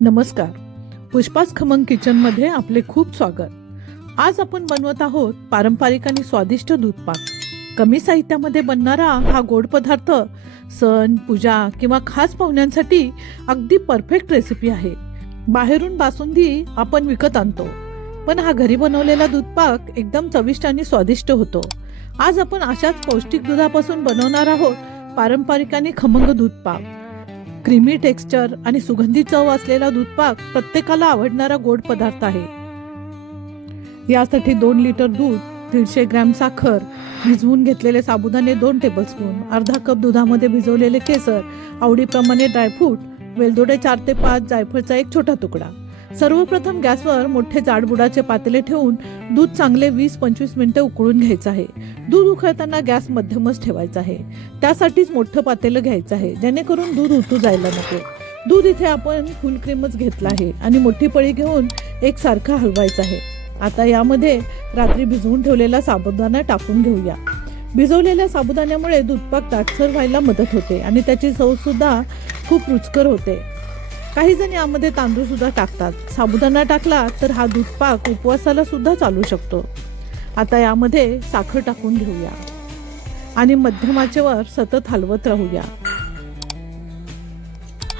नमस्कार. पुष्पास खमंग किचनमध्ये आपले खूप स्वागत. आज आपण बनवत आहोत पारंपरिक आणि स्वादिष्ट दूध पाक. कमी साहित्यामध्ये बनणारा हा गोड पदार्थ सण, पूजा किंवा खास पाहुण्यांसाठी अगदी परफेक्ट रेसिपी आहे. बाहेरून बासुंदी आपण विकत आणतो, पण हा घरी बनवलेला दूध पाक एकदम चविष्ट आणि स्वादिष्ट होतो. आज आपण अशाच पौष्टिक दुधापासून बनवणार आहोत पारंपरिक आणि खमंग दूध पाक. क्रीमी टेक्स्चर आणि सुगंधी चव असलेला दूध पाक प्रत्येकाला आवडणारा गोड पदार्थ आहे. यासाठी 2 लिटर दूध, 150 ग्रॅम साखर, भिजवून घेतलेले साबुदाणे 2 टेबलस्पून, अर्धा कप दुधामध्ये भिजवलेले केसर, आवडीप्रमाणे ड्रायफ्रूट, वेलदोडे 4 ते 5, जायफळचा 1 छोटा तुकडा. सर्वप्रथम गॅसवर मोठे जाडबुडाचे पातेले ठेवून दूध चांगले 20-25 मिनिटे उकळून घ्यायचं आहे. दूध उकळताना गॅस मध्यमच ठेवायचा आहे. त्यासाठीच मोठं पातेलं घ्यायचं आहे, जेणेकरून दूध उतू जायला नको. दूध इथे आपण फुल क्रीमच घेतला आहे आणि मोठी पळी घेऊन एकसारखं हलवायचं आहे. आता यामध्ये रात्री भिजवून ठेवलेला साबुदाणा टाकून घेऊया. भिजवलेल्या साबुदाण्यामुळे दूधपाक दाटसर व्हायला मदत होते आणि त्याची चव सुद्धा खूप रुचकर होते. काही जण यामध्ये तांदूळ सुद्धा टाकतात. साबुदाणा टाकला तर हा दूध पाक उपवासाला सुद्धा चालू शकतो. आता यामध्ये साखर टाकून घेऊया आणि मध्यम आचेवर सतत हलवत राहूया.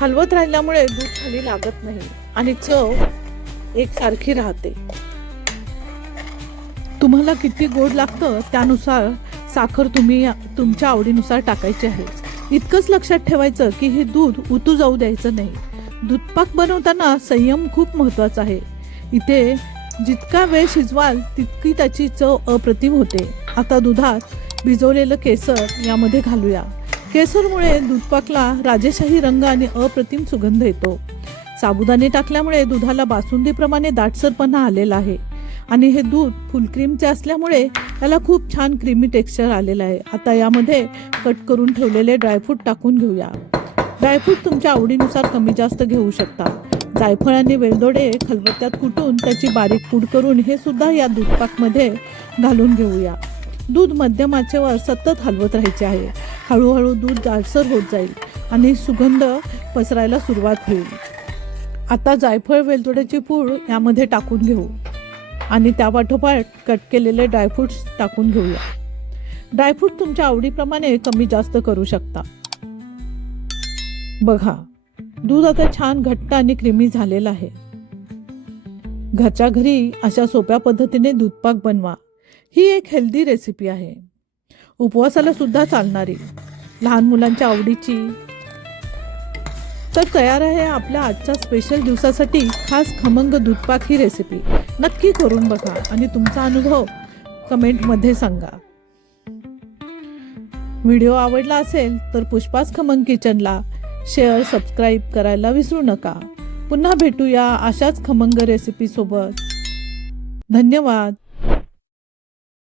हलवत राहिल्यामुळे दूध खाली लागत नाही आणि चव एकसारखी राहते. तुम्हाला किती गोड लागतं त्यानुसार साखर तुम्ही तुमच्या आवडीनुसार टाकायची आहे. इतकंच लक्षात ठेवायचं की हे दूध उतू जाऊ द्यायचं नाही. दूधपाक बनवताना संयम खूप महत्त्वाचा आहे. इथे जितका वेळ शिजवाल तितकी त्याची चव अप्रतिम होते. आता दुधात भिजवलेलं केसर यामध्ये घालूया. केसरमुळे दूधपाकला राजेशाही रंग आणि अप्रतिम सुगंध येतो. साबुदाणे टाकल्यामुळे दुधाला बासुंदीप्रमाणे दाटसरपणा आलेला आहे आणि हे दूध फुलक्रीमचे असल्यामुळे त्याला खूप छान क्रीमी टेक्स्चर आलेलं आहे. आता यामध्ये कट करून ठेवलेले ड्रायफ्रूट टाकून घेऊया. ड्रायफ्रूट तुमच्या आवडीनुसार कमी जास्त घेऊ शकता. जायफळ आणि वेलदोडे खलबत्त्यात कुटून त्याची बारीक पूड करून हे सुद्धा या दूधपाकमध्ये घालून घेऊया. दूध मध्यम आचेवर सतत हलवत राहायचे आहे. हळूहळू दूध जाडसर होत जाईल आणि सुगंध पसरायला सुरुवात होईल. आता जायफळ वेलदोड्याची पूड यामध्ये टाकून घेऊ आणि त्यापाठोपाठ कट केलेले ड्रायफ्रूट्स टाकून घेऊया. ड्रायफ्रूट तुमच्या आवडीप्रमाणे कमी जास्त करू शकता. बघा, दूध आता छान घट्ट आणि क्रीमी झालेलं आहे. घरच्या घरी अशा सोप्या पद्धतीने दूधपाक बनवा. ही एक हेल्दी रेसिपी आहे, उपवासाला सुद्धा चालणारी, लहान मुलांच्या आवडीची. तर तयार आहे आपल्या आजच्या स्पेशल दिवसासाठी खास खमंग दूधपाक ही रेसिपी. नक्की करून बघा आणि तुमचा अनुभव कमेंटमध्ये सांगा. व्हिडिओ आवडला असेल तर पुष्पास खमंग किचनला शेअर, सबस्क्राईब करायला विसरू नका. पुन्हा भेटूया अशाच खमंग रेसिपी सोबत. धन्यवाद.